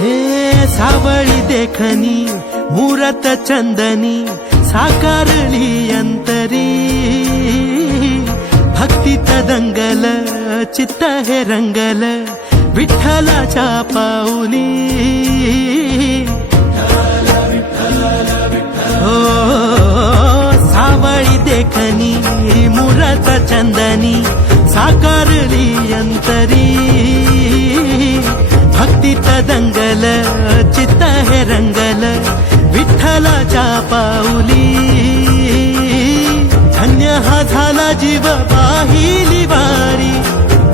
हे सावळी देखणी मूरत चंदनी साकारली अंतरी भक्तीत दंगल चित्त हे रंगल विठ्ठलाच्या पाऊली हो सावळी देखणी मूरत चंदनी साकारली अंतरी भक्तीत दंगल चित्त हे रंगल विठ्ठलाच्या पाऊली धन्य हा झाला जीव पाहिली वारी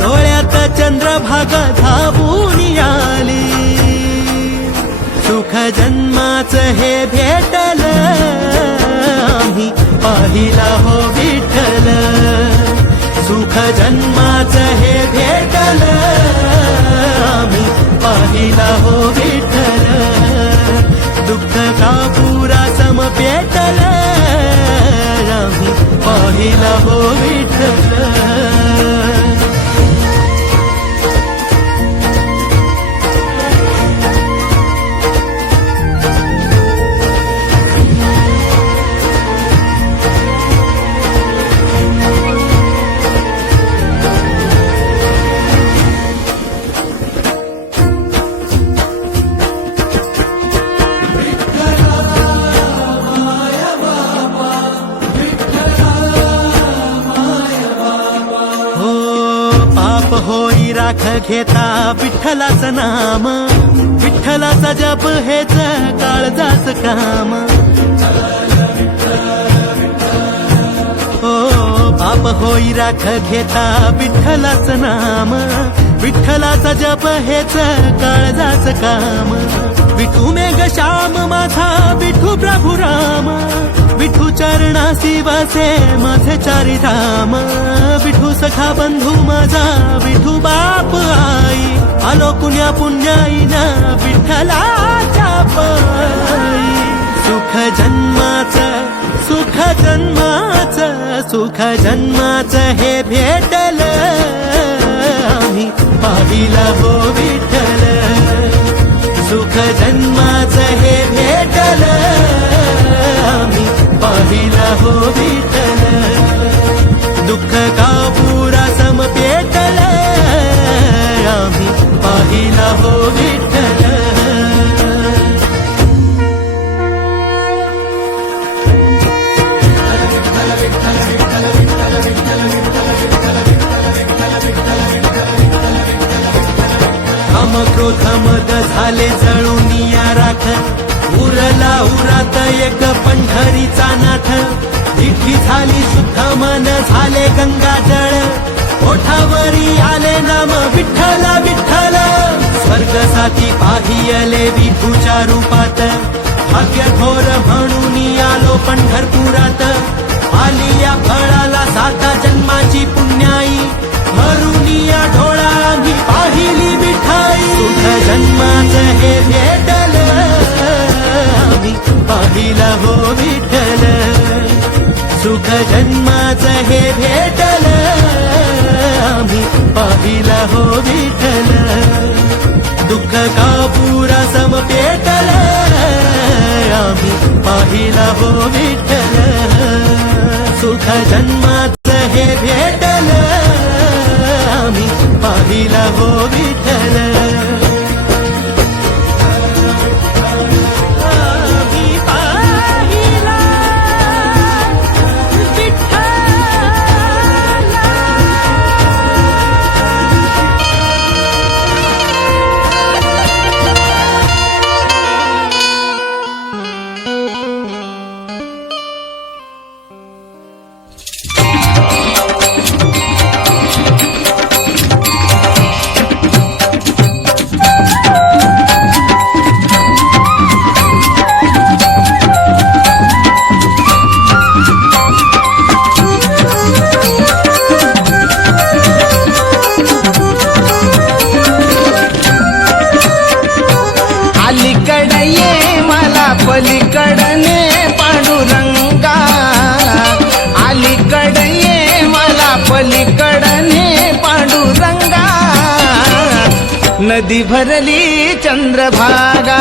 डोळ्यात चंद्रभागा धावून आली सुख जन्माचं हे भेटल आम्ही पाहिला हो विठ्ठल सुख जन्माचं हे भेटल आम्ही पाहिला हो विठ्ठल दुःख का पुरा सम पेटल आम्ही पाहिला हो विठ्ठल होई राख घेता विठ्ठलाचं नाम विठ्ठलाचा जप हेच काळजाच काम हो पाप होई राख घेता विठ्ठलाचं नाम विठ्ठलाचा जप हेच काळजाच काम विठू मेघ श्याम माझा विठू प्रभू राम विठू चरणासी वसे माझे चारी धाम विठू सखा बंधू माझा विठू बाप आई आलो कुण्या पुण्याईना विठ्ठलाच्या पायी सुख जन्माचं सुख जन्माचं सुख जन्माचं हे भेटल आम्ही पाहिला हो विठ्ठल सुख जन्माचं हे भेटल आम्ही पाहिला हो विठ्ठल दुःख का पुरा सम पेटल आम्ही पाहिला हो विठ्ठल काम क्रोध मद झाले जळून या राख उरला उरात एक पंढरीचा नाथ विठी झाली शुद्ध मन झाले गंगाजळ ओठावरी आले नाम विठ्ठल विठ्ठल स्वर्ग साथी पाहियले विठूच्या रूपात भाग्य थोर म्हणून आलो पंढरपुरात आली या फळाला साता जन्माची पुण्याई मरून या ढोळा आम्ही पाहिली विठाई सुख जन्माचं हे भेटल आम्ही पाहिला हो विठ्ठल सुख जन्माचं हे भेटल आम्ही पाहिला हो विठ्ठल दुःख का पुरा सम पेटल आम्ही पाहिला हो विठ्ठल सुख जन्माचं हे भेटल आम्ही पाहिला हो विठ्ठल नदी भरली चंद्रभागा,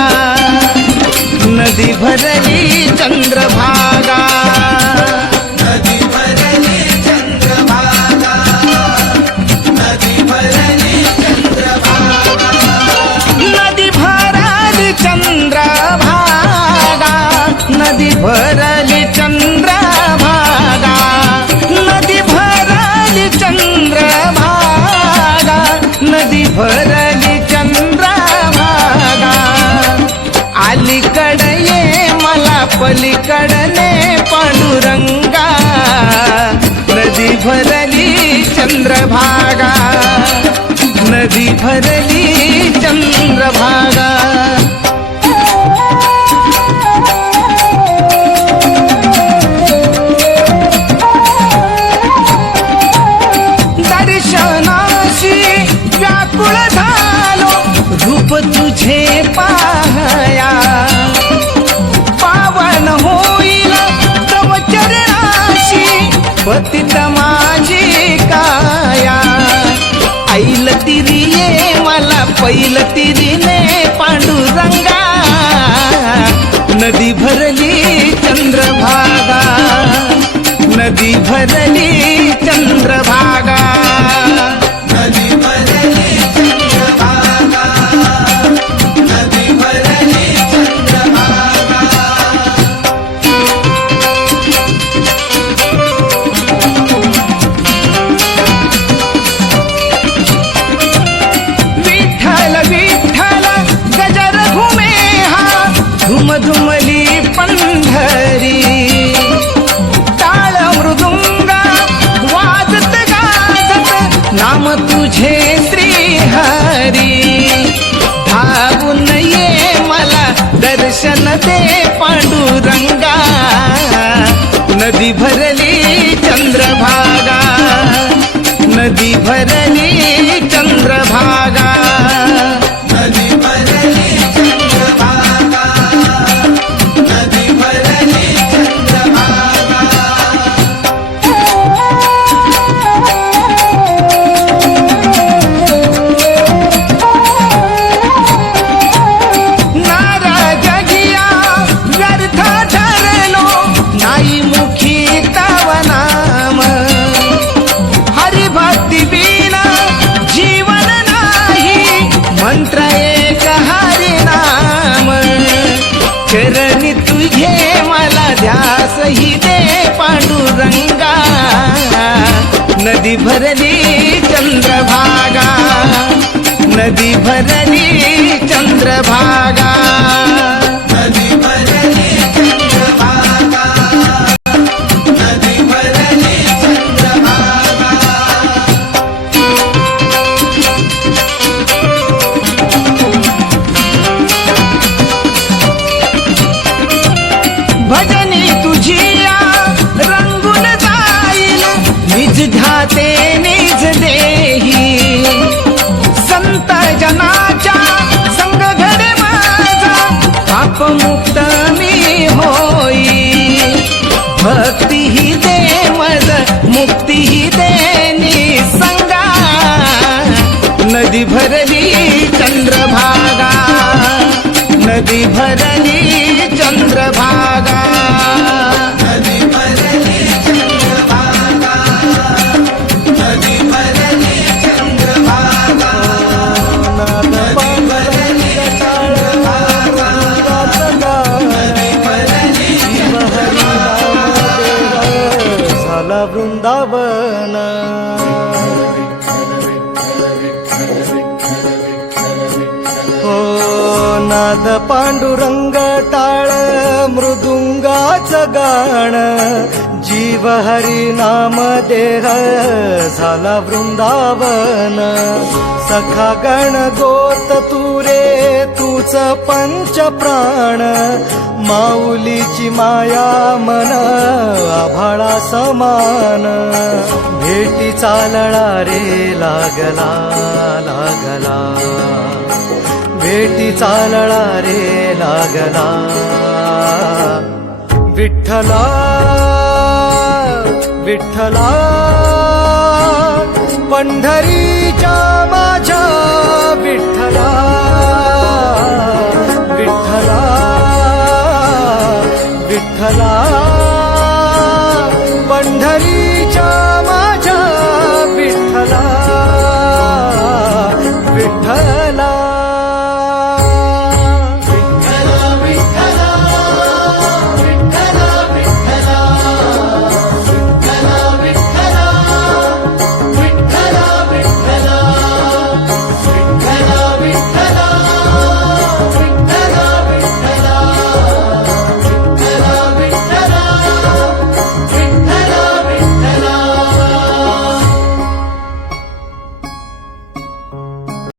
नदी भरली चंद्रभागा, नदी भरली चंद्रभागा, नदी भरली चंद्रभागा, नदी भरली चंद्रभागा, नदी भरली चंद्रभागा, नदी भरली चंद्रभागा, नदी भरली चंद्रभागा. अलीकडे ये मला पलीकडने पांडुरंगा, नदी भरली चंद्रभागा, नदी भरली चंद्रभागा. दर्शनाशी व्याकुळ झालो रूप तुझे पाहया, पावन होईल तव चरणाशी पतित माझी काया. ऐल तिरी ये मला पैल तिरीने पांडुरंगा, नदी भरली चंद्रभागा, नदी भरली चंद्रभागा, नदी भरली चंद्रभागा, नदी भरली चंद्रभागा. विठ्ठल विठ्ठल गजर घुमे हा, धुम धुमली पंढरी. टाळ मृदुंगा वाजत गाजत नाम तुझे श्री हरी. धावून ये मला दर्शन दे पांडुरंगा, नदी भरली चंद्रभागा, नदी भरली चंद्रभागा, नदी भरली चंद्रभागा, नदी भरली चंद्रभागा. नाराज घिया व्यर्थ ठरलो नाही मुखी तव नाम. हरिभक्ती बिना जीवन नाही, मंत्र एक हरिनाम. चरणी तुझे मला ध्यास ही दे पांडुरंगा, नदी भरली चंद्रभागा, नदी भरली चंद्रभागा, नदी भरली चंद्रभागा, नदी भरली चंद्रभागा. भजनी तुझिया रंगून जाईल, निज ध्याते निज देही. संत जनाच्या संग घडे माझा, पापमुक्त मी होई. भक्ती ही दे मज मुक्ती ही दे निसंगा, नदी भरली चंद्रभागा, नदी भरली चंद्रभागा, नदी भरली चंद्रभागा, नदी भरली चंद्रभागा, नदी भरली चंद्रभागा, नदी भरली चंद्रभागा. झाला वृंदावन. हो नाद पांडुरंग टाळ मृदुंगाचं गाण, जीव हरी नाम देह झाला वृंदावन. सखा गण गोत तुरे तूच पंच प्राण, माऊलीची माया मन आभाळा समान. भेटी चालळा रे लागला लागला, भेटी चालळा रे लागला. विठ्ठला विठ्ठला पंढरीच्या माझ्या विठ्ठला. विठ्ठला